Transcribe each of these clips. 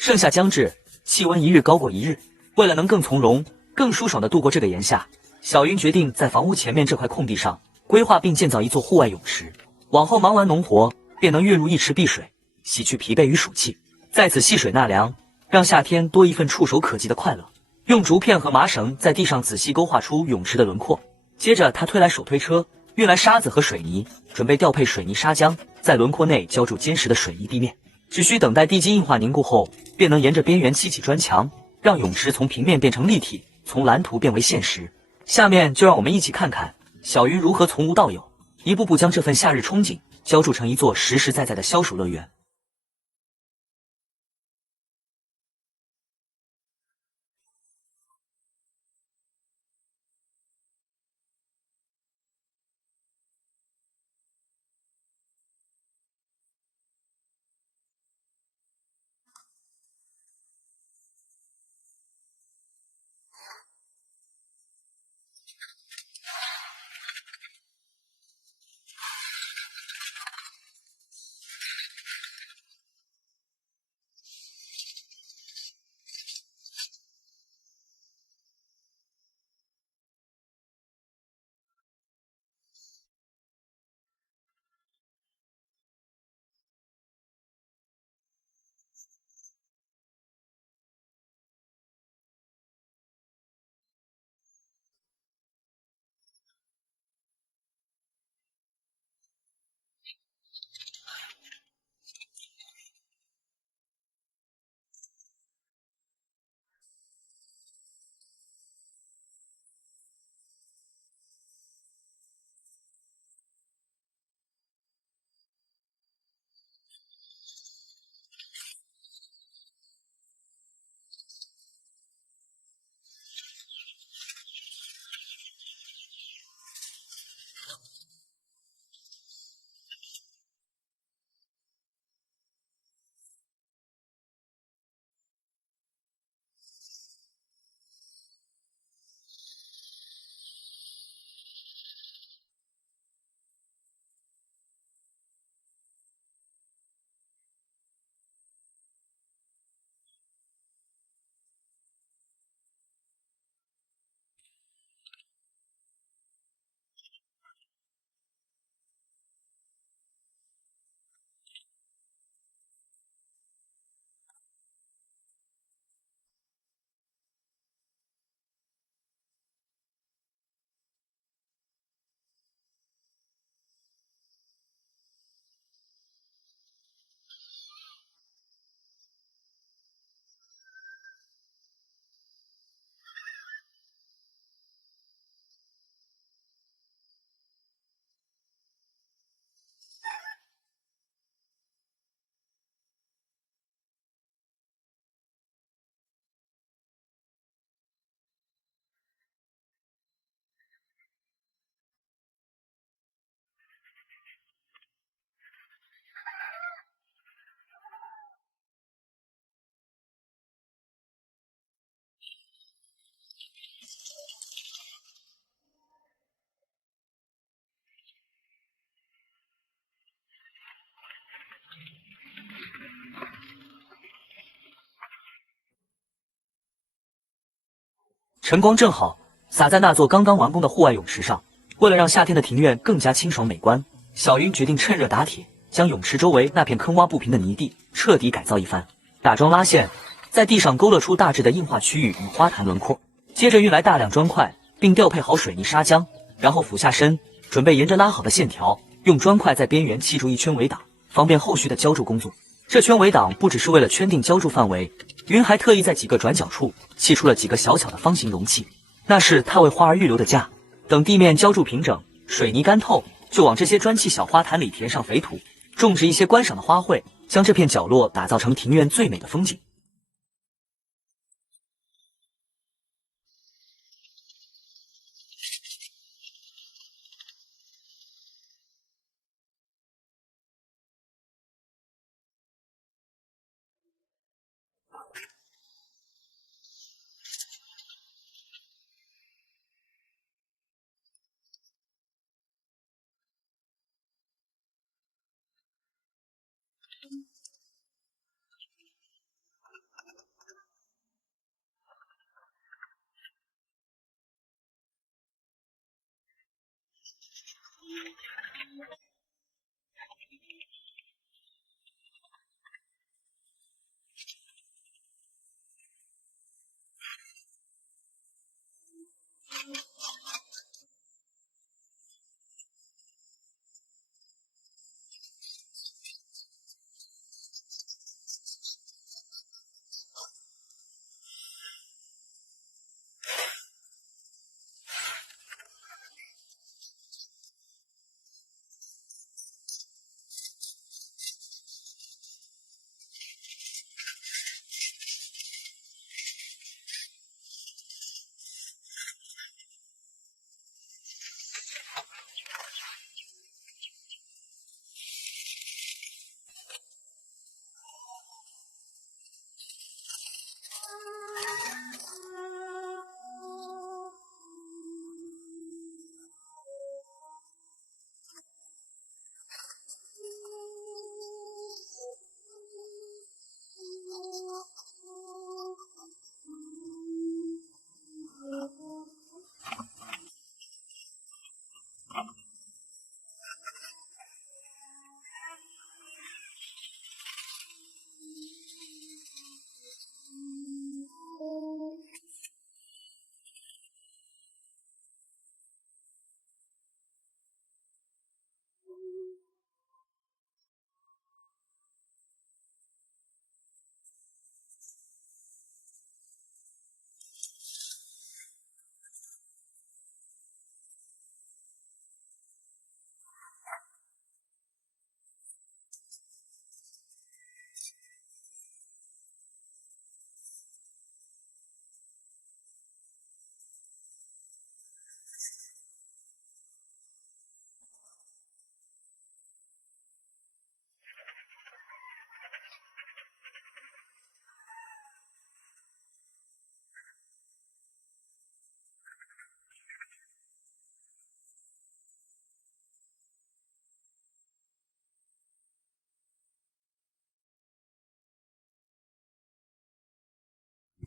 盛夏將至，氣溫一日高過一日。為了能更從容、更舒爽地度過這個炎夏，小雲決定在房屋前面這塊空地上規劃並建造一座戶外泳池。往後忙完農活，便能躍入浴池避水，洗去疲憊與暑氣，在此戲水納涼，讓夏天多一份觸手可及的快樂。用竹片和麻繩在地上仔細勾畫出泳池的輪廓。接着，他推來手推車，運來沙子和水泥，準備調配水泥砂漿，在輪廓內澆築堅實的水泥地面。只需等待地基硬化凝固後，便能沿着邊緣砌起磚牆，讓泳池從平面變成立體，從藍圖變為現實。下面就讓我們一起看看小雲如何從無到有，一步步將這份夏日憧憬澆築成一座實實在在的消暑樂園。晨光正好灑在那座剛剛完工的戶外泳池上。為了讓夏天的庭院更加清爽美觀，小雲決定趁熱打鐵，將泳池周圍那片坑洼不平的泥地徹底改造一番。打樁拉線，在地上勾勒出大致的硬化區域與花壇輪廓。接着運來大量磚塊，並調配好水泥砂漿，然後俯下身，準備沿着拉好的線條，用磚塊在邊緣砌出一圈圍擋，方便後續的澆築工作。這圈圍擋不只是為了圈定澆築範圍，雲還特意在幾個轉角處砌出了幾個小巧的方形容器，那是他為花兒預留的家。等地面澆築平整，水泥乾透，就往這些磚砌小花壇裡填上肥土，種植一些觀賞的花卉，將這片角落打造成庭院最美的風景。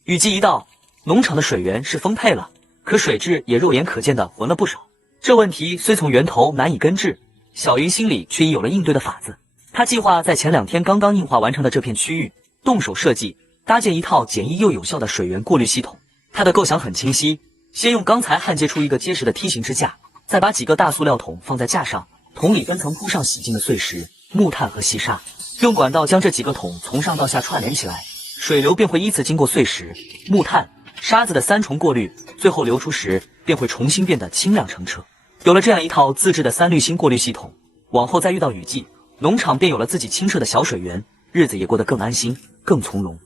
雨季一到，農場的水源是豐沛了，可水質也肉眼可見的渾了不少。這問題雖從源頭難以根治，小雲心裡卻已有了應對的法子。他計劃在前2天剛剛硬化完成的這片區域，動手設計搭建一套簡易又有效的水源過濾系統。他的構想很清晰，先用鋼材焊接出一個結實的梯形支架，再把幾個大塑料桶放在架上，桶裡分層鋪上洗淨的碎石、木炭和細沙，用管道將這幾個桶從上到下串聯起來，水流便會依次經過碎石、木炭、沙子的3重過濾，最後流出時便會重新變得清亮澄澈。有了這樣一套自制的3濾芯過濾系統，往後再遇到雨季，農場便有了自己清澈的小水源，日子也過得更安心、更從容。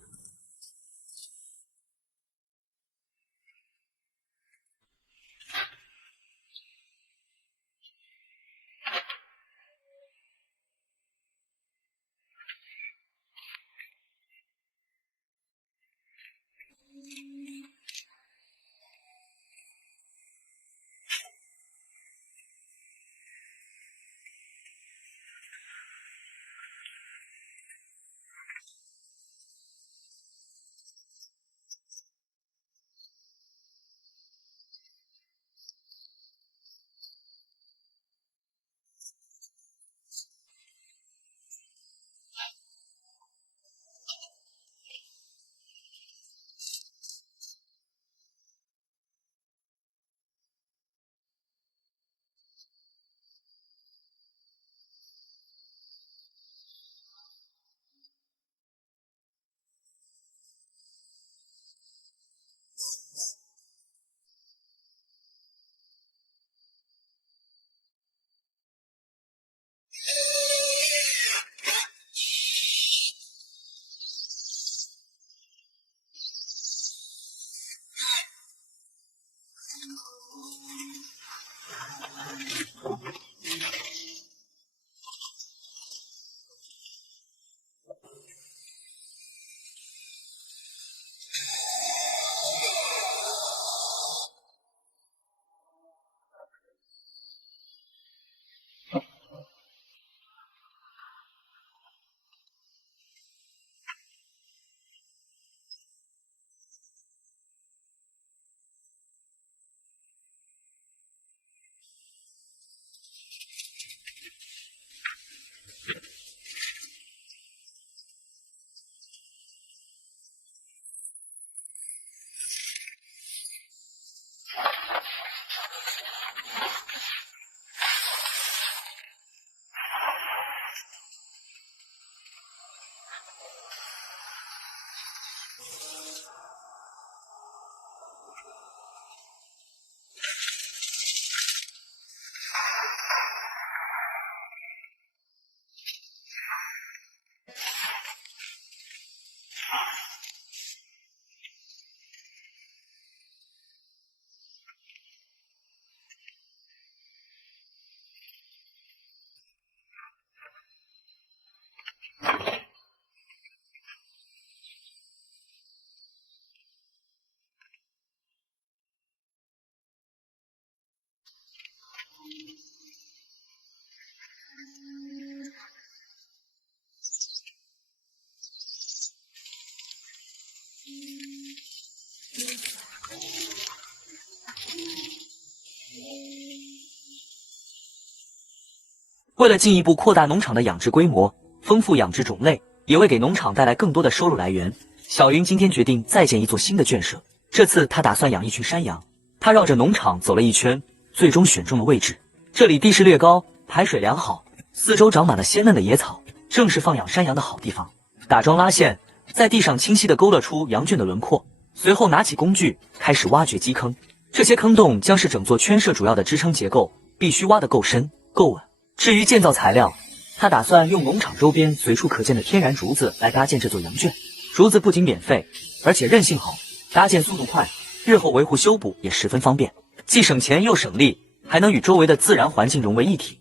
为了进一步扩大农场的养殖规模，丰富养殖种类，也为给农场带来更多的收入来源，小云今天决定再建一座新的圈舍。这次他打算養一群山羊。他繞着農場走了一圈，最終選中了位置。這裡地勢略高，排水良好，四周長滿了鮮嫩的野草，正是放養山羊的好地方。打樁拉線，在地上清晰地勾勒出羊圈的輪廓，隨後拿起工具開始挖掘基坑。這些坑洞將是整座圈舍主要的支撐結構，必須挖得夠深、夠穩。至於建造材料，他打算用農場周邊隨處可見的天然竹子來搭建這座羊圈。竹子不僅免費，而且韌性好，搭建速度快，日後維護修補也十分方便，既省錢又省力，還能與周圍的自然環境融為一體。